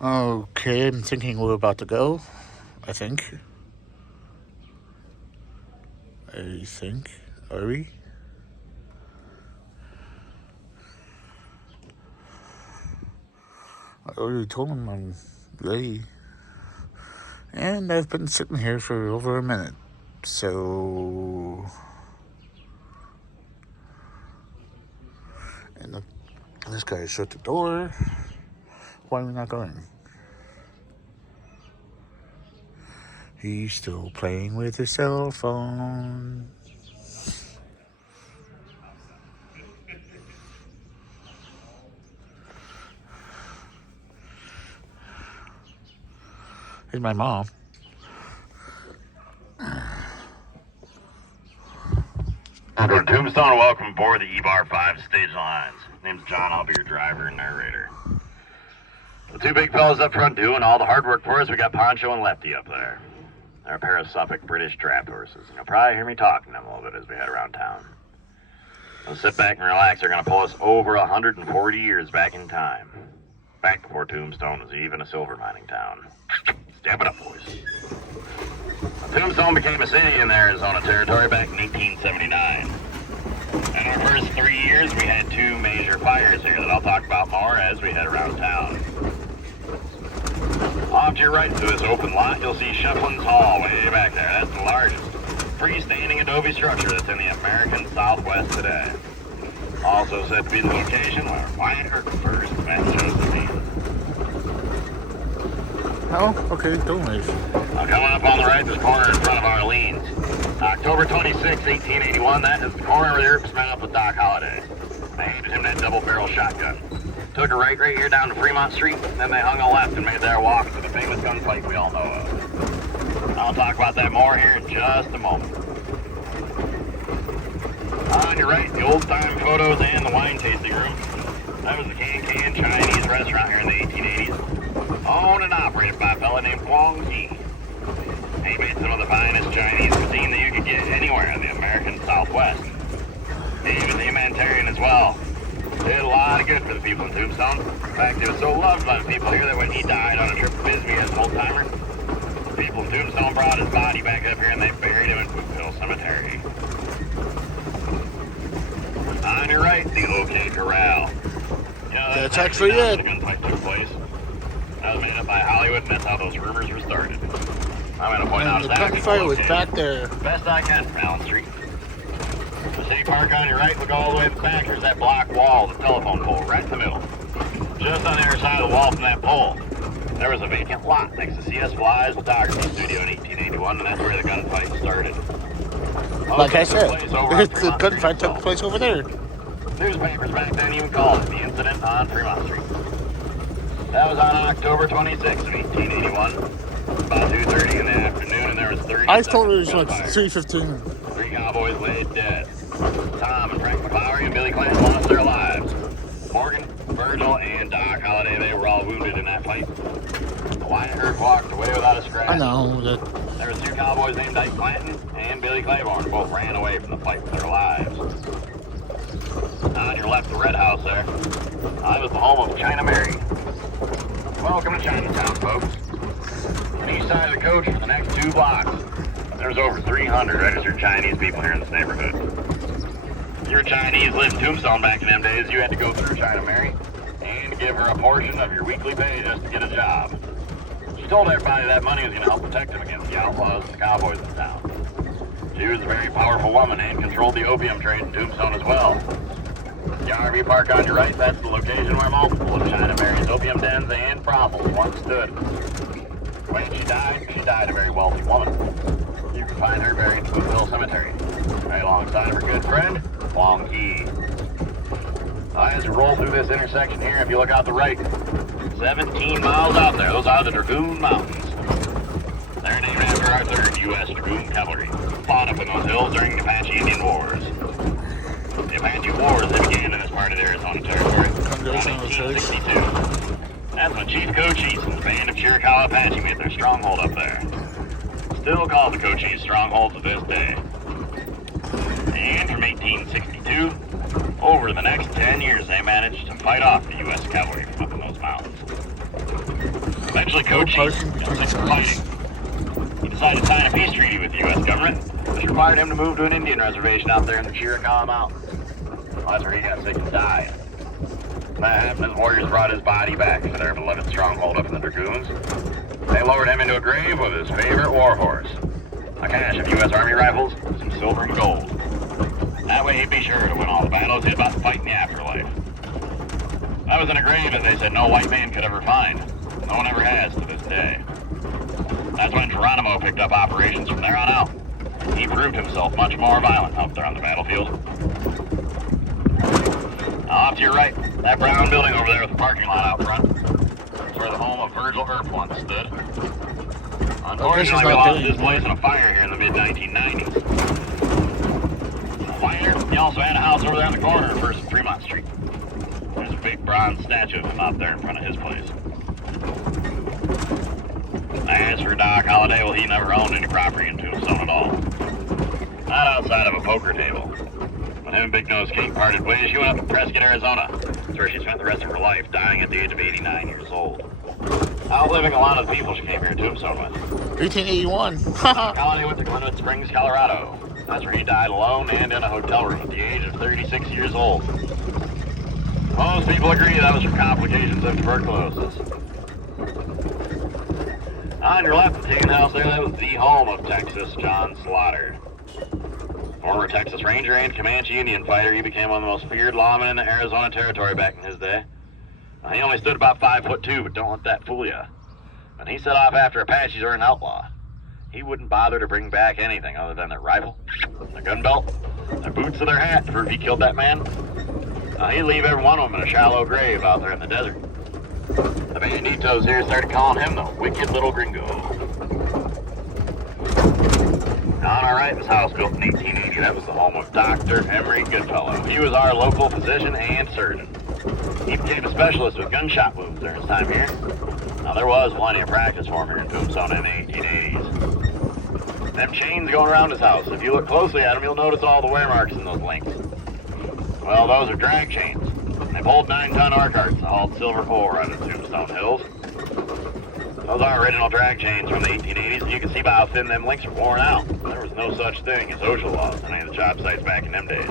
Okay, I'm thinking we're about to go. I think. I think. Are we? I already told him I'm ready. And I've been sitting here for over a minute. So. And this guy shut the door. Why are we not going? He's still playing with his cell phone. Here's my mom. From Tombstone, welcome aboard the E-Bar 5 stage lines. Name's John, I'll be your driver and narrator. The two big fellas up front doing all the hard work for us, we got Poncho and Lefty up there. They're a pair of Suffolk British draft horses. You'll probably hear me talking to them a little bit as we head around town. So sit back and relax, they're going to pull us over 140 years back in time. Back before Tombstone was even a silver mining town. Step it up, boys. Tombstone became a city in the Arizona Territory back in 1879. In our first 3 years, we had two major fires here that I'll talk about more as we head around town. Off to your right through this open lot, you'll see Shefflin's Hall way back there. That's the largest freestanding adobe structure that's in the American Southwest today. Also said to be the location where Wyatt Earp first met Josephine. Oh, okay, don't leave. Now coming up on the right, this corner in front of Arlene's. October 26, 1881, that is the corner where the Earps met up with Doc Holliday. They handed him that double-barrel shotgun. Took a right here down to Fremont Street, then they hung a left and made their walk to the famous gunfight we all know of. I'll talk about that more here in just a moment. On your right, the old-time photos and the wine tasting room. That was the Can Chinese restaurant here in the 1880s. Owned and operated by a fella named Wong Yi. He made some of the finest Chinese cuisine that you could get anywhere in the American Southwest. He was a humanitarian as well. Did a lot of good for the people in Tombstone. In fact, he was so loved by the people here that when he died on a trip to Bisbee as an old-timer, the people in Tombstone brought his body back up here and they buried him in Boothville Cemetery. On your right, the OK Corral. You know, That's actually it. The gunfight took place. That was made up by Hollywood, and that's how those rumors were started. I'm going to point out The exactly gunfight was location. back there. Best I can from Allen Street. The city park on your right, look all the way to the back. There's that block wall, the telephone pole, right in the middle. Just on the other side of the wall from that pole, there was a vacant lot next to C.S. Bly's photography studio in 1881, and that's where the gunfight started. Like I said, the gunfight took place over there. Newspapers back then even called it the incident on Fremont Street. That was on October 26th of 1881, about 2:30 in the afternoon, and there was 30. I thought it was like 3:15. 3 cowboys laid dead. Tom and Frank McLaury and Billy Clanton lost their lives. Morgan, Virgil, and Doc Holliday, they were all wounded in that fight. Wyatt Earp walked away without a scratch. I know that. There was 2 cowboys named Ike Clanton and Billy Claiborne. Both ran away from the fight with their lives. On your left, the Red House there. I was the home of China Mary. Welcome to Chinatown, folks. On the east side of the coach for the next 2 blocks, there's over 300 registered Chinese people here in this neighborhood. If your Chinese lived in Tombstone back in them days, you had to go through China Mary and give her a portion of your weekly pay just to get a job. She told everybody that money was going to help protect them against the outlaws and the cowboys in town. She was a very powerful woman and controlled the opium trade in Tombstone as well. The RV park on your right, that's the location where multiple of China Mary's opium dens and brothels once stood. When she died a very wealthy woman. You can find her buried in Boothville Cemetery, right alongside of her good friend, Wong Yi. As you roll through this intersection here, if you look out the right, 17 miles out there, those are the Dragoon Mountains. They're named after our 3rd U.S. Dragoon Cavalry, fought up in those hills during the Apache Indian Wars. The Apache Wars, they began in this part of the Arizona Territory around 1862. That's when Chief Cochise and the band of Chiricahua Apache made their stronghold up there. Still called the Cochise stronghold to this day. And from 1862, over the next 10 years, they managed to fight off the U.S. cavalry from up in those mountains. Eventually, No Coach parking between signs. He decided to sign a peace treaty with the U.S. government, which required him to move to an Indian reservation out there in the Chiricahua Mountains. Well, that's where he got sick and died. That happened, his warriors brought his body back to their beloved stronghold up in the Dragoons. They lowered him into a grave with his favorite war horse, a cache of U.S. Army rifles, some silver and gold. That way he'd be sure to win all the battles he'd about to fight in the afterlife. That was in a grave that they said no white man could ever find. No one ever has to this day. That's when Geronimo picked up operations from there on out. He proved himself much more violent out there on the battlefield. Off to your right, that brown building over there with the parking lot out front. It's where the home of Virgil Earp once stood. Unfortunately, we lost this place in a fire here in the mid-1990s. Fire, he also had a house over there on the corner of First and Fremont Street. There's a big bronze statue of him out there in front of his place. As for Doc Holliday, well, he never owned any property in Tombstone at all. Not outside of a poker table. When him and Big Nose Kate parted ways, she went up to Prescott, Arizona. That's where she spent the rest of her life, dying at the age of 89 years old. Outliving a lot of the people she came here to Tombstone with. 1881. Holliday went to Glenwood Springs, Colorado. That's where he died alone and in a hotel room at the age of 36 years old. Most people agree that was from complications of tuberculosis. On your left, the Taken House there, that was the home of Texas John Slaughter. Former Texas Ranger and Comanche Indian fighter, he became one of the most feared lawmen in the Arizona Territory back in his day. Now, he only stood about 5'2", but don't let that fool you. When he set off after Apaches or an outlaw, he wouldn't bother to bring back anything other than their rifle, their gun belt, their boots, or their hat to prove he killed that man. Now, he'd leave every one of them in a shallow grave out there in the desert. The banditos here started calling him the Wicked Little Gringo. On our right was a house built in 1880. That was the home of Dr. Emery Goodfellow. He was our local physician and surgeon. He became a specialist with gunshot wounds during his time here. Now, there was plenty of practice for him here in Tombstone in the 1880s. Them chains going around his house, if you look closely at them, you'll notice all the wear marks in those links. Well, those are drag chains. They pulled 9-ton ore carts that hauled silver ore out of the Tombstone Hills. Those are original drag chains from the 1880s, and you can see by how thin them links are worn out. There was no such thing as OSHA laws on any of the job sites back in them days.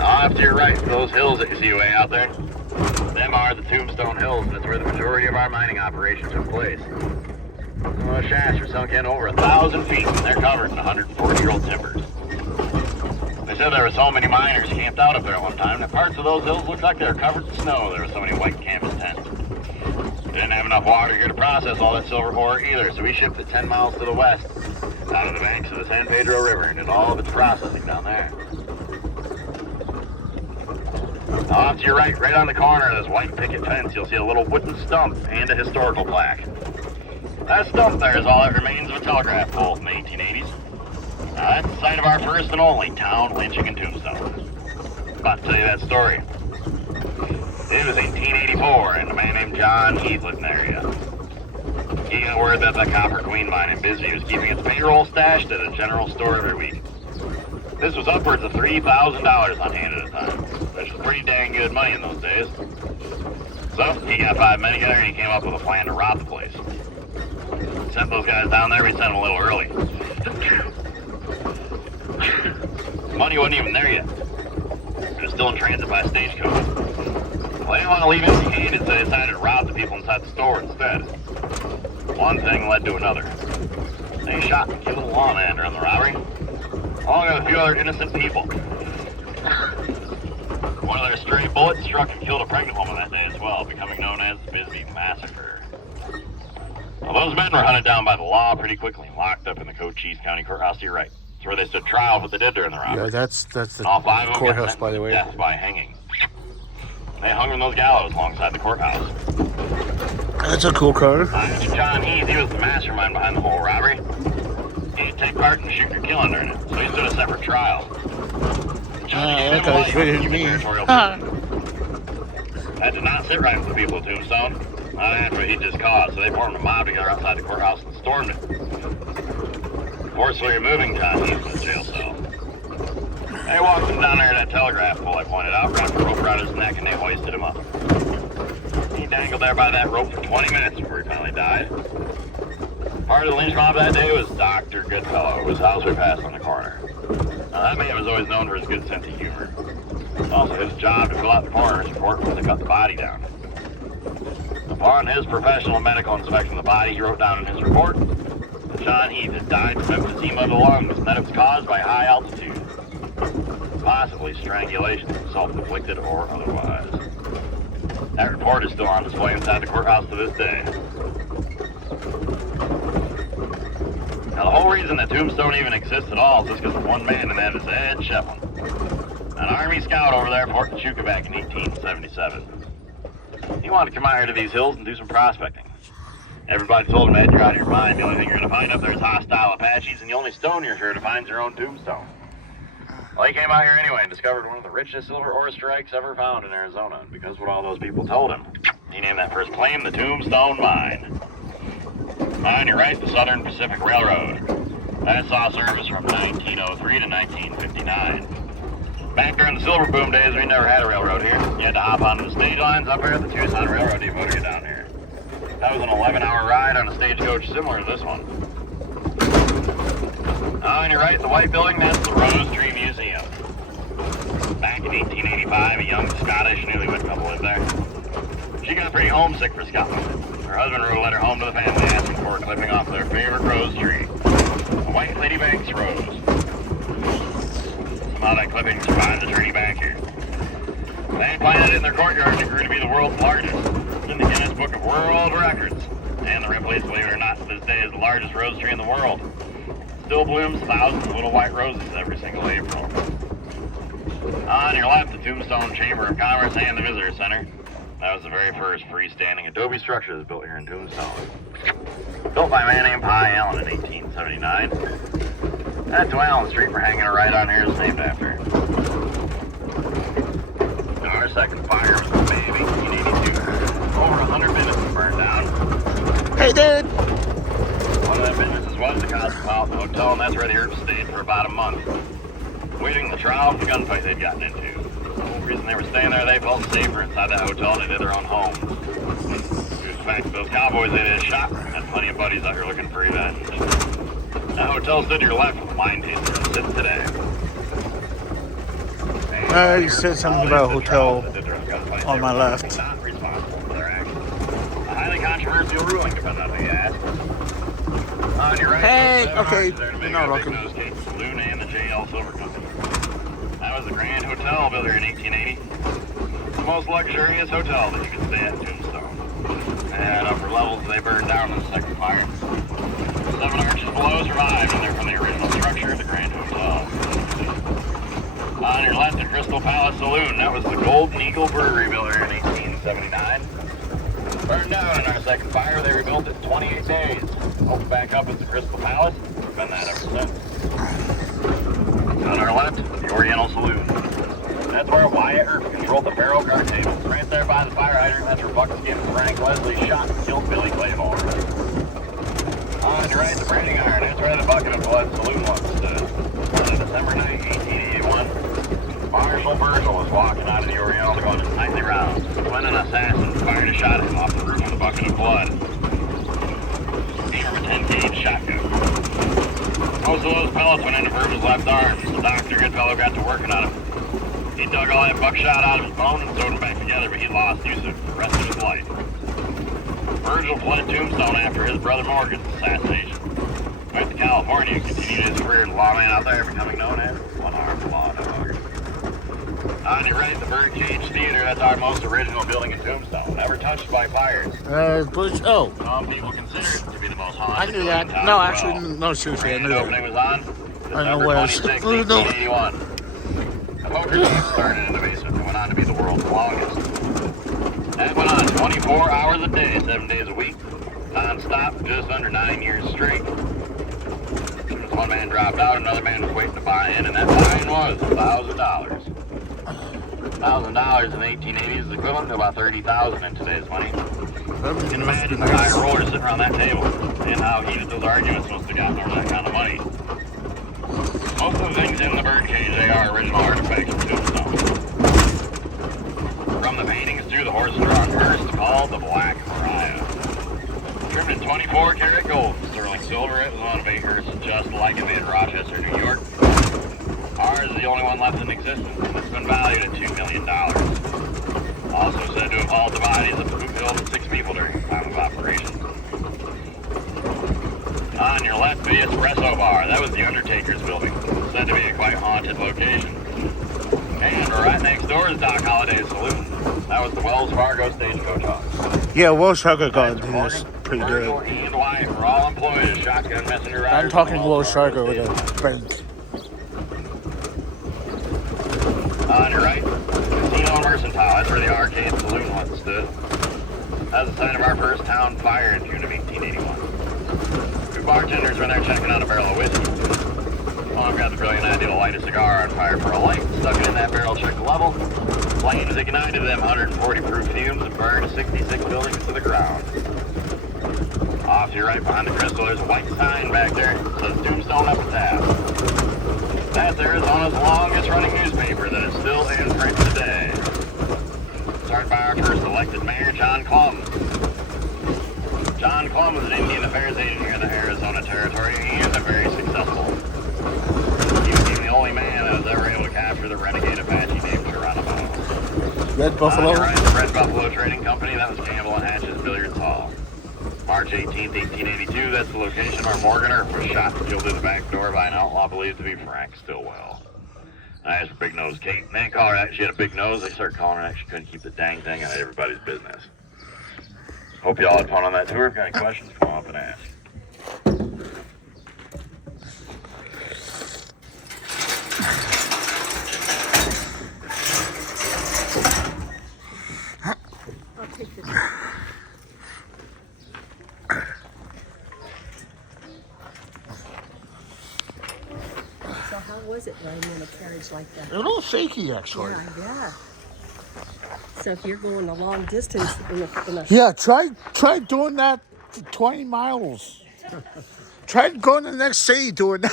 Off to your right, those hills that you see way out there, them are the Tombstone Hills, and that's where the majority of our mining operations took place. Those shafts are sunk in over 1,000 feet, and they're covered in 140-year-old timbers. They said there were so many miners camped out up there at one time that parts of those hills looked like they were covered in snow. There were so many white canvas tents. We didn't have enough water here to process all that silver ore either, so we shipped it 10 miles to the west, out of the banks of the San Pedro River, and did all of its processing down there. Now, off to your right, right on the corner of this white picket fence, you'll see a little wooden stump and a historical plaque. That stump there is all that remains of a telegraph pole from the 1880s. Now, that's the site of our first and only town lynching in Tombstone. I'm about to tell you that story. It was 1884, and a man named John Heath lived in the area. He got word that the Copper Queen mine in Bisbee was keeping its payroll stashed at a general store every week. This was upwards of $3,000 on hand at a time, which was pretty dang good money in those days. So, he got 5 men together and he came up with a plan to rob the place. Sent those guys down there, we sent them a little early. Money wasn't even there yet. It was still in transit by stagecoach. Well, they didn't want to leave empty-handed, so they decided to rob the people inside the store instead. One thing led to another. They shot and killed a lawman during the robbery, along with a few other innocent people. One of their stray bullets struck and killed a pregnant woman that day as well, becoming known as the Bisbee Massacre. Well, those men were hunted down by the law pretty quickly and locked up in the Cochise County Courthouse to your right. It's where they stood trial for what they did during the robbery. Yeah, that's the all 5 of them courthouse, by the way. Death by hanging. They hung from those gallows alongside the courthouse. That's a cool car. John Heath, he was the mastermind behind the whole robbery. He didn't take part in shooting or killing during it, so he stood a separate trial. That guy's bigger than me. That did not sit right with the people of Tombstone. Not after what he just caused, so they formed a mob together outside the courthouse and stormed it, forcefully removing John Heath from the jail cell. They walked him down there to that telegraph pole I pointed out, wrapped a rope around his neck, and they hoisted him up. He dangled there by that rope for 20 minutes before he finally died. Part of the lynch mob that day was Dr. Goodfellow, whose house we passed on the corner. Now, that man was always known for his good sense of humor. It's also his job to fill out the coroner's report when they cut the body down. Upon his professional medical inspection of the body, he wrote down in his report that John Heath had died from emphysema of the lungs and that it was caused by high altitude, possibly strangulation, self-inflicted or otherwise. That report is still on display inside the courthouse to this day. Now, the whole reason that Tombstone even exists at all is just because of one man, and that is Ed Shefflin, an Army scout over there at Fort Huachuca back in 1877. He wanted to come out here to these hills and do some prospecting. Everybody told him, Ed, you're out of your mind. The only thing you're going to find up there is hostile Apaches, and the only stone you're sure to find is your own tombstone. Well, he came out here anyway and discovered one of the richest silver ore strikes ever found in Arizona. And because of what all those people told him, he named that first claim the Tombstone Mine. On your right, the Southern Pacific Railroad. That saw service from 1903 to 1959. Back during the silver boom days, we never had a railroad here. You had to hop onto the stage lines up here at the Tucson Railroad Depot to get down here. That was an 11-hour ride on a stagecoach similar to this one. On your right, the white building, that's the Rose Tree Museum. Back in 1885, a young Scottish newlywed couple lived there. She got pretty homesick for Scotland. Her husband wrote a letter home to the family asking for a clipping off their favorite rose tree, a white Lady Banks rose. Somehow that clipping survived the journey back here. They planted it in their courtyard and it grew to be the world's largest. It's in the Guinness Book of World Records. And the Ripley's, believe it or not, to this day is the largest rose tree in the world. Still blooms thousands of little white roses every single April. On your left, the Tombstone Chamber of Commerce and the Visitor Center. That was the very first freestanding adobe structure that was built here in Tombstone. Built by a man named Pye Allen in 1879. That Allen Street we're hanging right on here is named after. Our second fire was in May of 1882. Over 100 businesses burned down. Hey, dude! One of them businesses was the Cosmopolitan Hotel, and that's where the Earps stayed for about a month, waiting the trial of the gunfight they'd gotten into. The whole reason they were staying there, they felt safer inside that hotel than they did their own homes. Due to the fact that those cowboys they had shot had plenty of buddies out here looking for revenge. That hotel stood to your left with the wine taster and sits today. You said something about a hotel on my left. Not responsible for their actions. A highly controversial ruling, depending on who you ask. On your right, Hey, okay, you're not welcome. Big Nose Cake Saloon and the JL Silver Company. That was the Grand Hotel built here in 1880. The most luxurious hotel that you could stay at in Tombstone. And upper levels they burned down in the second fire. 7 arches below survived, and they're from the original structure of the Grand Hotel. On your left, the Crystal Palace Saloon. That was the Golden Eagle Brewery built here in 1879. Burned down in our second fire. They rebuilt it in 28 days. Opened back up as the Crystal Palace. It's been that ever since. On our left, the Oriental Saloon. That's where Wyatt Earp controlled the barrel card table. Right there by the fire hydrant, that's where Buckskin Frank Leslie shot and killed Billy Claiborne. On your right, the Branding Iron. That's where the Bucket of Blood Saloon once stood. On December 9, 1881, Marshal Virgil was walking out of the Oriental going nightly rounds when an assassin fired a shot at him off the roof of the Bucket of Blood. From a 10-gauge shotgun. Most of those pellets went into Virgil's left arm, so Dr. Goodfellow got to working on him. He dug all that buckshot out of his bone and sewed him back together, but he lost use of it for the rest of his life. Virgil fled Tombstone after his brother Morgan's assassination. Went to California and continued his career as a lawman out there, becoming known as One-Armed Law Dog. On your right, the Birdcage Theater. That's our most original building in Tombstone, never touched by fires. Oh. Some people consider it to be the most haunted. I knew that. No, actually, no, seriously, I knew that. Opening was on I know what else. December 26, 1881. The poker game started in the basement and went on to be the world's longest. That went on 24 hours a day, 7 days a week, non-stop, just under 9 years straight. As soon as one man dropped out, another man was waiting to buy in, and that buy-in was $1,000. $1,000 in the 1880s is equivalent to about $30,000 in today's money. You can imagine the high rollers sitting around that table and how heated those arguments must have gotten over that kind of money. Most of the things in the birdcage, they are original artifacts from Tombstone. From the paintings to the horse-drawn hearse called the Black Mariah. Trimmed in 24-karat gold, sterling silver, it was one of 8 hearses just like it in Rochester, New York. Ours is the only one left in existence, and it's been valued at $2 million. Also said to have hauled the bodies of the boot-filled and 6 people during the time of operation. On your left, the Espresso Bar. That was the Undertaker's building. Said to be a quite haunted location. And right next door is Doc Holliday's Saloon. That was the Wells Fargo Stagecoach office. Yeah, Wells Fargo got this pretty Virgil good. and wife were all employed as shotgun messenger riders. I'm talking from Wells Fargo with Station. a bank. On your right, Casino Mercantile. That's where the arcade saloon once stood. That was the site of our first town fire in June of 1881. 2 bartenders were there checking out a barrel of whiskey. One got the brilliant idea to light a cigar on fire for a light, stuck it in that barrel, checked the level. Flames ignited them 140 proof fumes and burned 66 buildings to the ground. Off to your right behind the crystal, there's a white sign back there. It says Tombstone Epitaph. That's Arizona's longest running newspaper that is still in print today. Started by our first elected mayor, John Clum. John Clum was an Indian Affairs agent here in the Arizona Territory and a very successful. He became the only man that was ever able to capture the renegade Apache named Geronimo. Red Buffalo? Right, the Red Buffalo Trading Company, that was Campbell and Hatch's Billiards Hall. March 18th, 1882, that's the location where Morganer was shot and killed through the back door by an outlaw believed to be Frank Stillwell. I asked for Big Nose Kate. They didn't call her that. She had a big nose. They started calling her that. She couldn't keep the dang thing out of everybody's business. Hope you all had fun on that tour. If you got any questions, come up and ask. I'll take this. So how was it riding in a carriage like that? A little shaky, actually. Yeah. So if you're going a long distance in a Yeah, try doing that for 20 miles. Try going to the next city doing that.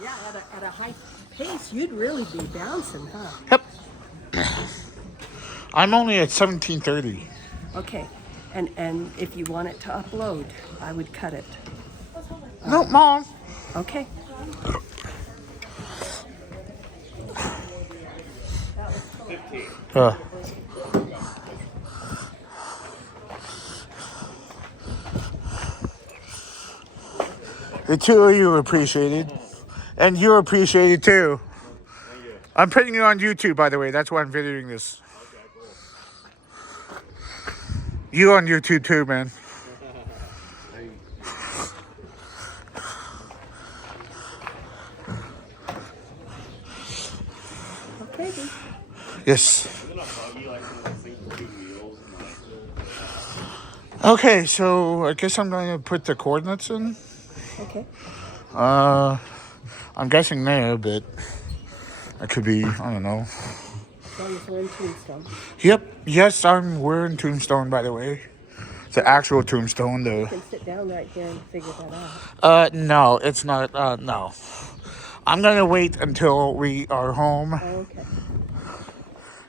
yeah, at a high pace, you'd really be bouncing, huh? Yep. I'm only at 1730. Okay. And if you want it to upload, I would cut it. No, Mom. Okay. Uh, the two of you are appreciated. And you're appreciated too. I'm putting you on YouTube, by the way. That's why I'm videoing this. You on YouTube too, man. Okay, then. Yes. Okay, so I guess I'm going to put the coordinates in. Okay. I'm guessing there, but it could be, I don't know. As long as we're in Tombstone. Yep. Yes, we're in Tombstone, by the way. It's an actual tombstone, though. You can sit down right here and figure that out. No, it's not. No. I'm going to wait until we are home. Oh, okay.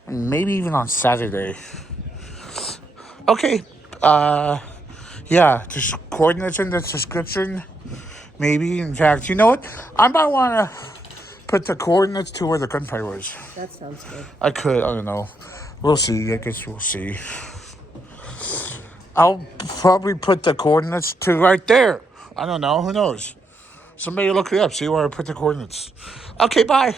Maybe even on Saturday. Okay. Yeah, just coordinates in the description. Maybe, in fact, you know what? I might want to put the coordinates to where the gunfight was. That sounds good. I could, I don't know. We'll see. I guess we'll see. I'll probably put the coordinates to right there. I don't know. Who knows? Somebody look it up. See where I put the coordinates. Okay, bye.